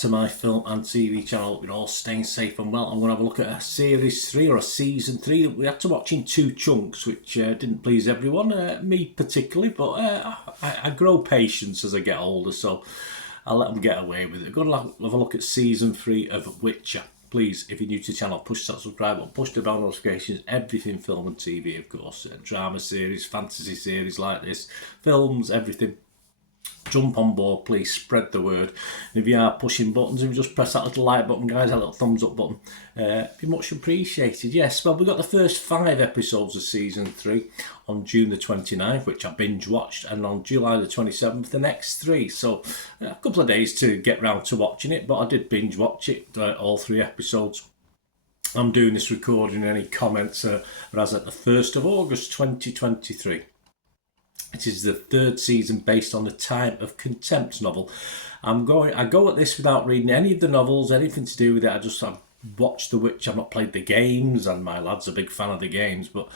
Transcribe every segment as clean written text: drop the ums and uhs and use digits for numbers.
to my film and TV channel. We're all staying safe and well. I'm going to have a look at a series 3 or a season 3 that we had to watch in 2 chunks, which didn't please everyone, me particularly, but I grow patience as I get older, so I'll let them get away with it. Go and have a look at season 3 of Witcher. Please, if you're new to the channel, push that subscribe button, push the bell notifications, everything film and TV, of course. Drama series, fantasy series like this, films, everything. Jump on board, please, spread the word. And if you are pushing buttons, if you just press that little like button, guys, that little thumbs up button, be much appreciated. Yes, well, we got the first 5 episodes of season 3 on June the 29th, which I binge watched, and on July the 27th, the next 3. So a couple of days to get round to watching it, but I did binge watch it, all 3 episodes. I'm doing this recording. Any comments are as at the 1st of August 2023. It is the 3rd season based on the Time of Contempt novel. I go at this without reading any of the novels, anything to do with it. I've watched The Witch. I've not played the games, and my lad's a big fan of the games. But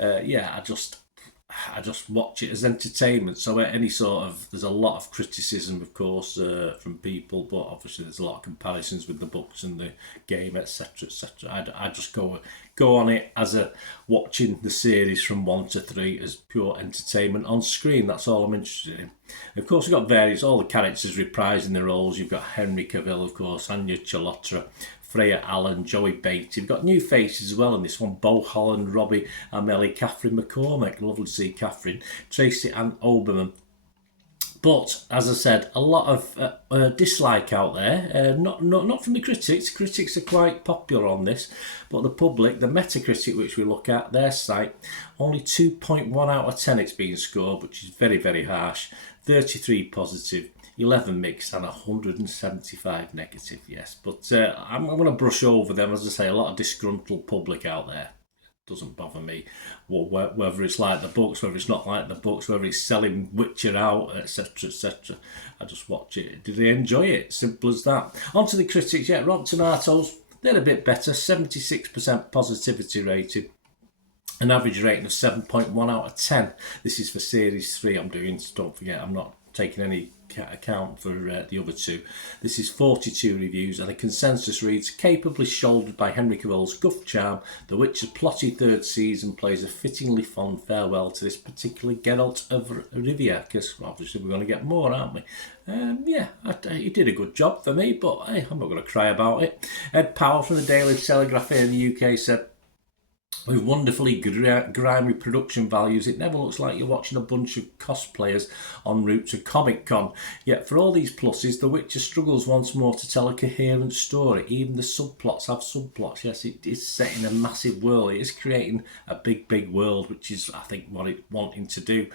yeah, I just watch it as entertainment. So there's a lot of criticism, of course, from people, but obviously there's a lot of comparisons with the books and the game, etc., etc. I just go on it as watching the series from 1 to 3 as pure entertainment on screen. That's all I'm interested in. Of course, we've got all the characters reprising their roles. You've got Henry Cavill, of course, Anya Chalotra, Freya Allen, Joey Beatty. We've got new faces as well in this one. Bo Holland, Robbie Ameli, Catherine McCormack. Lovely to see Catherine. Tracy Ann Oberman. But, as I said, a lot of dislike out there. Not from the critics. Critics are quite popular on this. But the public, the Metacritic, which we look at, their site, only 2.1 out of 10 it's been scored, which is very, very harsh. 33 positive. 11 mixed and 175 negative, yes. But I'm going to brush over them. As I say, a lot of disgruntled public out there. Doesn't bother me. Well, whether it's like the books, whether it's not like the books, whether it's selling Witcher out, etc., etc. I just watch it. Do they enjoy it? Simple as that. On to the critics, yeah. Rotten Tomatoes, they're a bit better. 76% positivity rating. An average rating of 7.1 out of 10. This is for Series 3 I'm doing, so don't forget I'm not taking any account for the other 2. This is 42 reviews, and the consensus reads, capably shouldered by Henry Cavill's guff charm, The Witcher's plotty 3rd season plays a fittingly fond farewell to this particular Geralt of Rivia, because obviously we're going to get more, aren't we? Yeah, he did a good job for me, but hey, I'm not going to cry about it. Ed Powell from the Daily Telegraph here in the UK said, with wonderfully grimy production values, it never looks like you're watching a bunch of cosplayers en route to Comic-Con. Yet for all these pluses, The Witcher struggles once more to tell a coherent story. Even the subplots have subplots. Yes, it is set in a massive world. It is creating a big, big world, which is, I think, what it's wanting to do.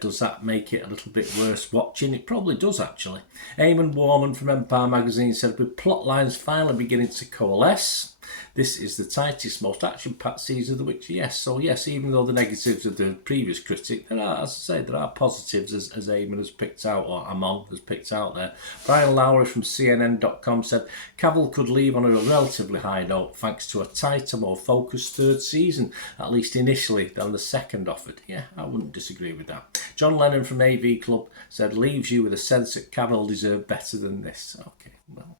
Does that make it a little bit worse watching? It probably does, actually. Eamon Warman from Empire Magazine said, with plot lines finally beginning to coalesce, this is the tightest, most action-packed season of The Witcher. Yes, so yes, even though the negatives of the previous critic, there are, as I say, there are positives as Eamon has picked out, or Amon has picked out there. Brian Lowry from CNN.com said, Cavill could leave on a relatively high note thanks to a tighter, more focused 3rd season, at least initially, than the 2nd offered. Yeah, I wouldn't disagree with that. John Lennon from AV Club said, leaves you with a sense that Cavill deserved better than this. Okay, well,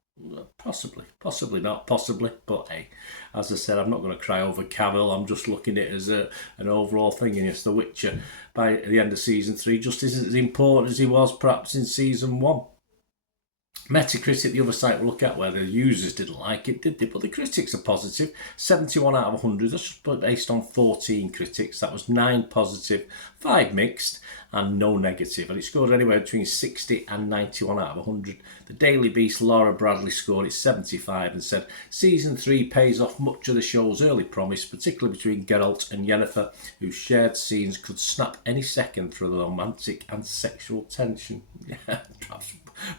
possibly not, but hey, as I said, I'm not going to cry over Cavill. I'm just looking at it as an overall thing, and yes, The Witcher by the end of season 3 just isn't as important as he was perhaps in season 1. Metacritic, the other site we'll look at where the users didn't like it, did they? But the critics are positive. 71 out of 100. That's just based on 14 critics. That was 9 positive, 5 mixed, and no negative. And it scored anywhere between 60 and 91 out of 100. The Daily Beast, Laura Bradley, scored it 75 and said, Season 3 pays off much of the show's early promise, particularly between Geralt and Yennefer, whose shared scenes could snap any second through the romantic and sexual tension. Yeah,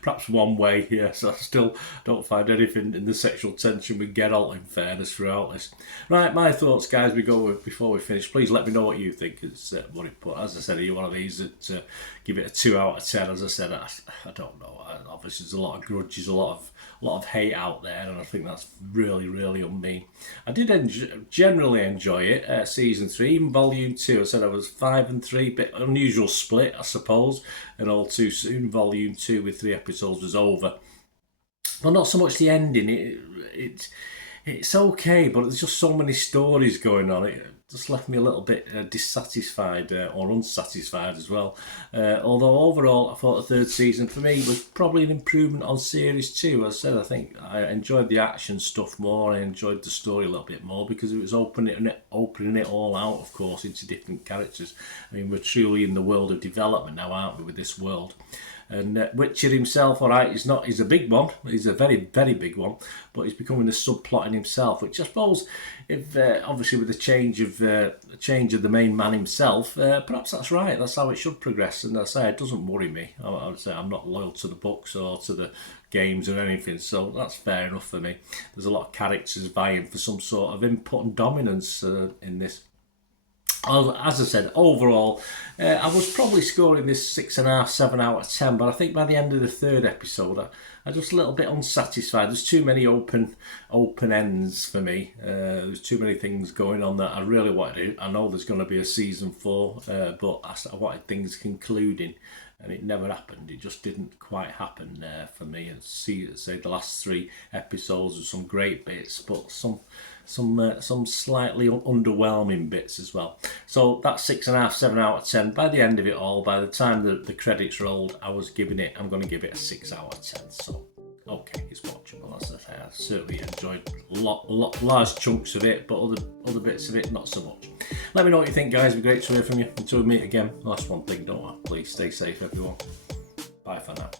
perhaps one way, yes. I still don't find anything in the sexual tension with Geralt, in fairness, throughout this. Right, my thoughts, guys, before we finish. Please let me know what you think. It's what it put. As I said, are you one of these that give it a 2 out of 10? As I said, I don't know. Obviously, there's a lot of grudges, a lot of hate out there, and I think that's really, really unmean. I did generally enjoy it. Season 3, even Volume 2. I said I was 5 and 3, bit unusual split, I suppose, and all too soon. Volume 2 with 3 episodes was over. well, not so much the ending. It's okay, but there's just so many stories going on. It just left me a little bit dissatisfied or unsatisfied as well. Although overall, I thought the third season for me was probably an improvement on series 2. As I said, I think I enjoyed the action stuff more. I enjoyed the story a little bit more because it was opening it all out, of course, into different characters. I mean, we're truly in the world of development now, aren't we, with this world? And Witcher himself, all right, he's a big one. He's a very, very big one, but he's becoming a subplot in himself, which I suppose, if obviously with the change of the main man himself, perhaps that's right. That's how it should progress. And I say it doesn't worry me. I would say I'm not loyal to the books or to the games or anything, so that's fair enough for me. There's a lot of characters vying for some sort of input and dominance in this. As I said, overall, I was probably scoring this 6.5, 7 out of 10, but I think by the end of the third episode, I'm just a little bit unsatisfied. There's too many open ends for me. There's too many things going on that I really want to do. I know there's going to be a season 4, but I wanted things concluding, and it never happened. It just didn't quite happen for me. And say the last 3 episodes with some great bits, but some slightly underwhelming bits as well. So that's 6.5, 7 out of 10. By the end of it all, by the time the credits rolled, I'm going to give it a 6 out of 10. So, okay, it's watchable. As I say, I certainly enjoyed large chunks of it, but other bits of it, not so much. Let me know what you think, guys. It'd be great to hear from you. Until we meet again, last one thing, don't I? Please stay safe, everyone. Bye for now.